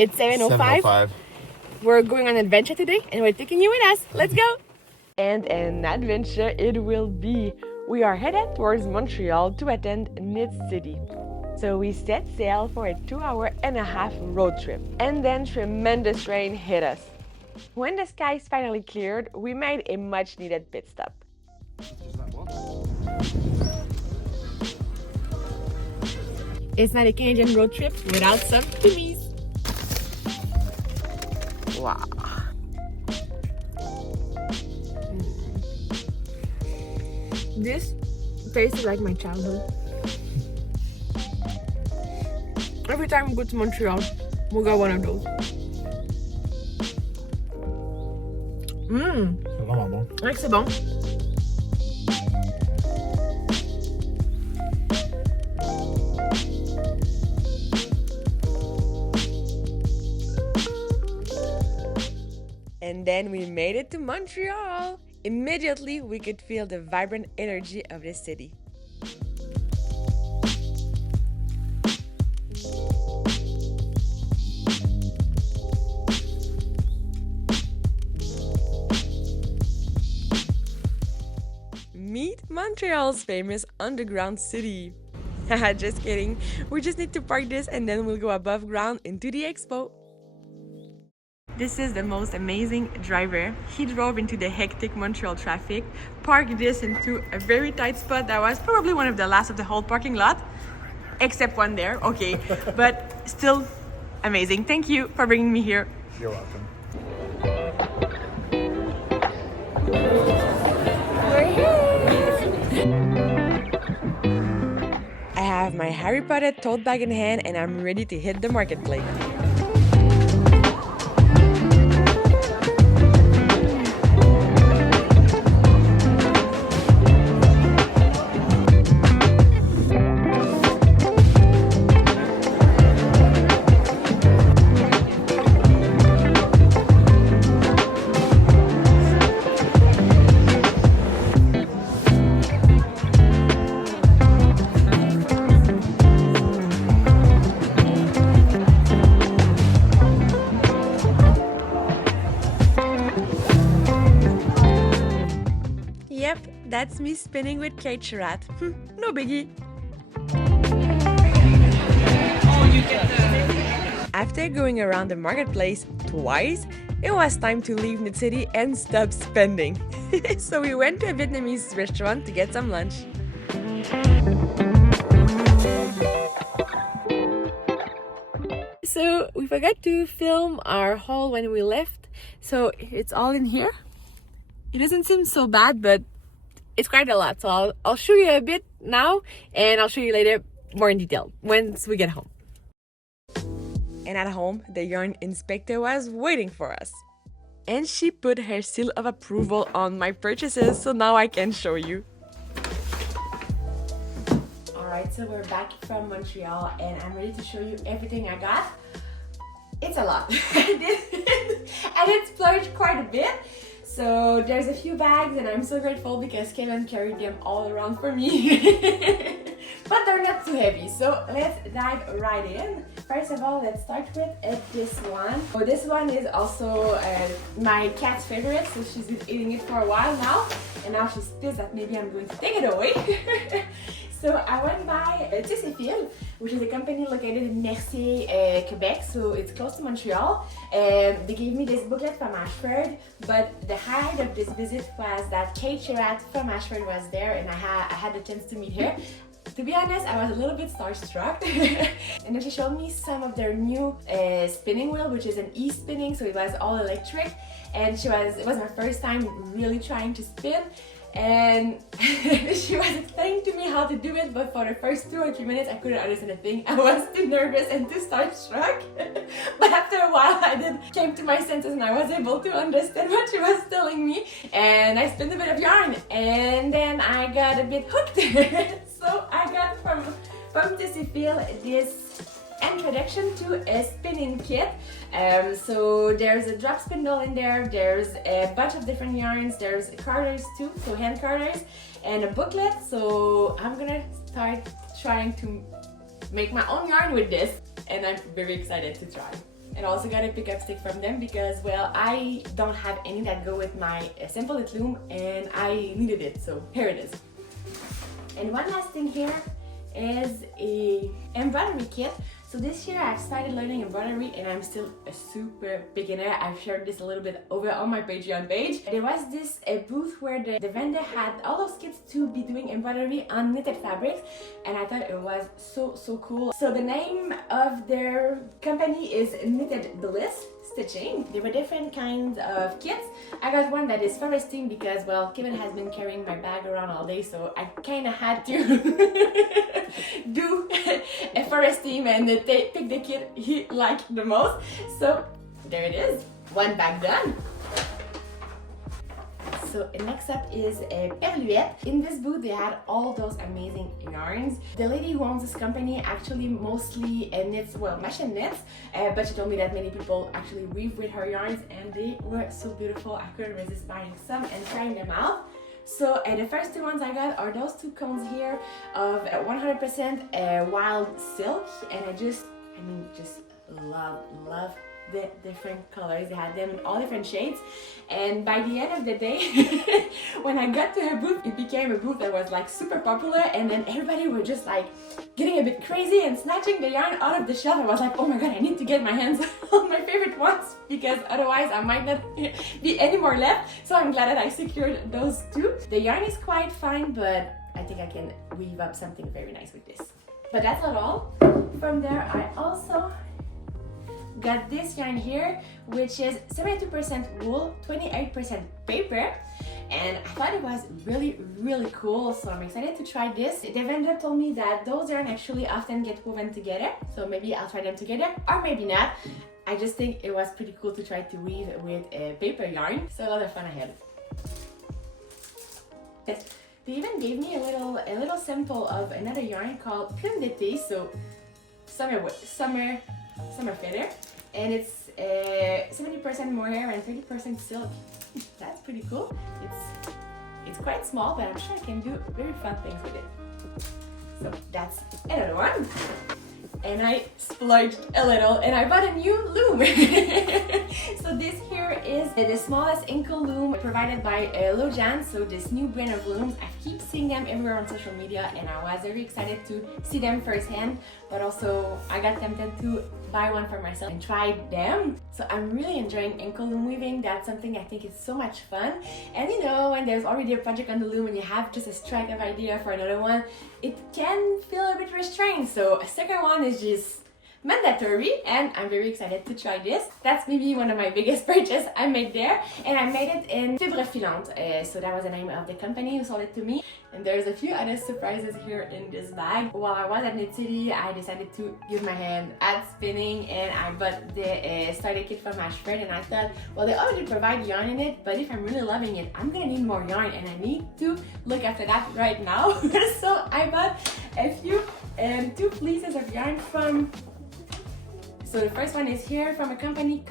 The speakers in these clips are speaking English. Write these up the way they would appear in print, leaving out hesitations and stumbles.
It's 7:05. We're going on an adventure today and we're taking you with us. Let's go! And an adventure it will be. We are headed towards Montreal to attend Knit City. So we set sail for a 2.5-hour road trip. And then tremendous rain hit us. When the skies finally cleared, we made a much needed pit stop. It's not a Canadian road trip without some kimmies. Wow. This tastes like my childhood. Every time we go to Montreal, we'll get one of those. C'est vraiment bon. Ouais, c'est bon. And then we made it to Montreal. Immediately, we could feel the vibrant energy of the city. Meet Montreal's famous underground city. Haha, just kidding. We just need to park this and then we'll go above ground into the expo. This is the most amazing driver. He drove into the hectic Montreal traffic, parked this into a very tight spot that was probably one of the last of the whole parking lot, except one there, okay, but still amazing. Thank you for bringing me here. You're welcome. I have my Harry Potter tote bag in hand and I'm ready to hit the marketplace. Yep, that's me spinning with Kate Charat. No biggie. After going around the marketplace twice, it was time to leave Nit City and stop spending. So we went to a Vietnamese restaurant to get some lunch. So we forgot to film our haul when we left, so it's all in here. It doesn't seem so bad, but it's quite a lot. So I'll show you a bit now and I'll show you later more in detail once we get home. And at home, the yarn inspector was waiting for us. And she put her seal of approval on my purchases, so now I can show you. Alright, so we're back from Montreal and I'm ready to show you everything I got. It's a lot. I did splurge quite a bit. So there's a few bags and I'm so grateful because Kevin carried them all around for me. But they're not too heavy, so let's dive right in. First of all, let's start with this one. So this one is also my cat's favorite, so she's been eating it for a while now. And now she's pissed that maybe I'm going to take it away. So I went by TEXTILE, which is a company located in Mercier, Quebec, so it's close to Montreal. They gave me this booklet from Ashford, but the highlight of this visit was that Kate Charat from Ashford was there and I had the chance to meet her. To be honest, I was a little bit starstruck. And then she showed me some of their new spinning wheel, which is an e-spinning, so it was all electric. And it was my first time really trying to spin. And she was explaining to me how to do it, but for the first 2 or 3 minutes I couldn't understand a thing. I was too nervous and too starstruck. But after a while I came to my senses and I was able to understand what she was telling me. And I spun a bit of yarn and then I got a bit hooked. So I got from TEXTILE this introduction to a spinning kit. So there's a drop spindle in there, there's a bunch of different yarns, there's carders too, so hand carders, and a booklet. So I'm gonna start trying to make my own yarn with this and I'm very excited to try. And also got a pickup stick from them because, well, I don't have any that go with my simple knit loom and I needed it, so here it is. And one last thing here is a embroidery kit. So this year I've started learning embroidery and I'm still a super beginner. I've shared this a little bit over on my Patreon page. There was this booth where the vendor had all those kits to be doing embroidery on knitted fabrics, and I thought it was so cool. So the name of their company is Knitted Bliss Stitching. There were different kinds of kits. I got one that is forest themed because, well, Kevin has been carrying my bag around all day, so I kind of had to do a forest theme and pick the kit he liked the most. So there it is, one bag done. So next up is a Perluette. In this booth they had all those amazing yarns. The lady who owns this company actually mostly knits, well, machine knits, but she told me that many people actually weave with her yarns and they were so beautiful. I couldn't resist buying some and trying them out. So the first two ones I got are those two cones here of 100% wild silk, and I just love the different colors. They had them in all different shades, and by the end of the day when I got to her booth, it became a booth that was like super popular, and then everybody were just like getting a bit crazy and snatching the yarn out of the shelf. I was like, oh my god, I need to get my hands on my favorite ones because otherwise I might not be any more left. So I'm glad that I secured those two. The yarn is quite fine, but I think I can weave up something very nice with this. But that's not all. From there I also got this yarn here, which is 72% wool, 28% paper, and I thought it was really cool, so I'm excited to try this. The vendor told me that those yarn actually often get woven together, so maybe I'll try them together or maybe not. I just think it was pretty cool to try to weave with a paper yarn, so a lot of fun ahead. Yes. They even gave me a little sample of another yarn called Crème d'été, so summer feather, and it's 70% mohair and 30% silk. That's pretty cool. It's quite small, but I'm sure I can do very fun things with it. So that's another one. And I splurged a little and I bought a new loom. So this here is the smallest ankle loom provided by Lojan. So this new brand of looms, I keep seeing them everywhere on social media and I was very excited to see them firsthand, but also I got tempted to buy one for myself and try them. So I'm really enjoying ankle loom weaving. That's something I think is so much fun. And you know, when there's already a project on the loom and you have just a strike of idea for another one, it can feel a bit restrained. So a second one is just mandatory and I'm very excited to try this. That's maybe one of my biggest purchases I made there, and I made it in fibre filante. So that was the name of the company who sold it to me. And there's a few other surprises here in this bag. While I was at Knit City, I decided to give my hand at spinning and I bought the starter kit from Ashford, and I thought, well, they already provide yarn in it, but if I'm really loving it, I'm gonna need more yarn and I need to look after that right now. So I bought a few, two fleeces of yarn from, so the first one is here from a company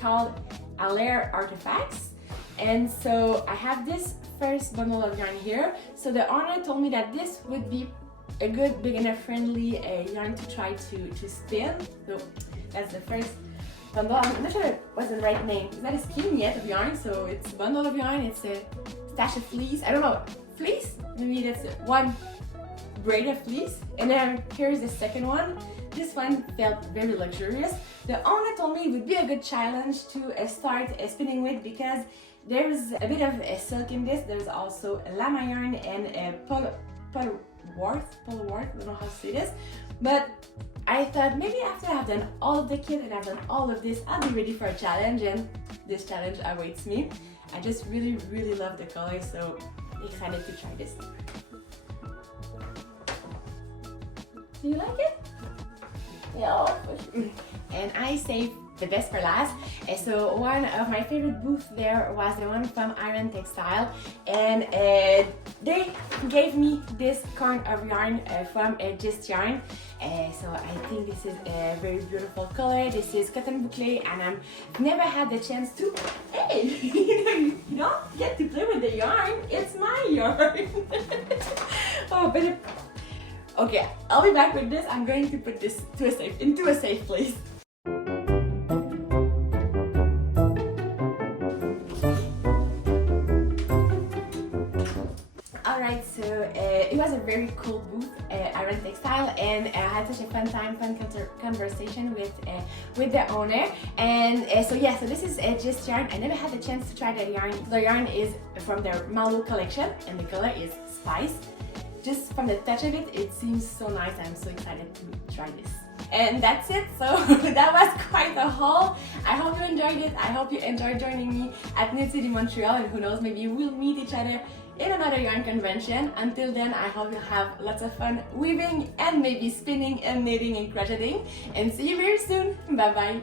called IRENE Artifacts. And so I have this first bundle of yarn here. So the owner told me that this would be a good beginner friendly yarn to try to spin. So that's the first bundle. I'm not sure what's the right name. It's not a skein yet of yarn, so it's a bundle of yarn. It's a stash of fleece. I don't know, fleece? Maybe that's one braid of fleece. And then here's the second one. This one felt very luxurious. The owner told me it would be a good challenge to start spinning with because there's a bit of a silk in this. There's also a llama yarn and a polywart, I don't know how to say this. But I thought maybe after I've done all of the kit and I've done all of this, I'll be ready for a challenge, and this challenge awaits me. I just really love the color, so excited to try this. Do you like it? Yeah. And I saved the best for last. So one of my favorite booths there was the one from IRENE Textile, and they gave me this corn of yarn from Gist Yarn. So I think this is a very beautiful color. This is cotton boucle, and I've never had the chance to, hey, you don't get to play with the yarn, it's my yarn. Oh, but okay, I'll be back with this. I'm going to put this into a safe place. very cool booth, IRENE Textile, and I had such a fun conversation with the owner. And so yeah, so this is just yarn. I never had the chance to try the yarn. The yarn is from their Malo collection, and the color is Spice. Just from the touch of it, it seems so nice. I'm so excited to try this. And that's it. So that was quite a haul. I hope you enjoyed it. I hope you enjoyed joining me at Knit City Montreal, and who knows, maybe we'll meet each other in another yarn convention. Until then, I hope you have lots of fun weaving and maybe spinning and knitting and crocheting, and see you very soon. Bye bye.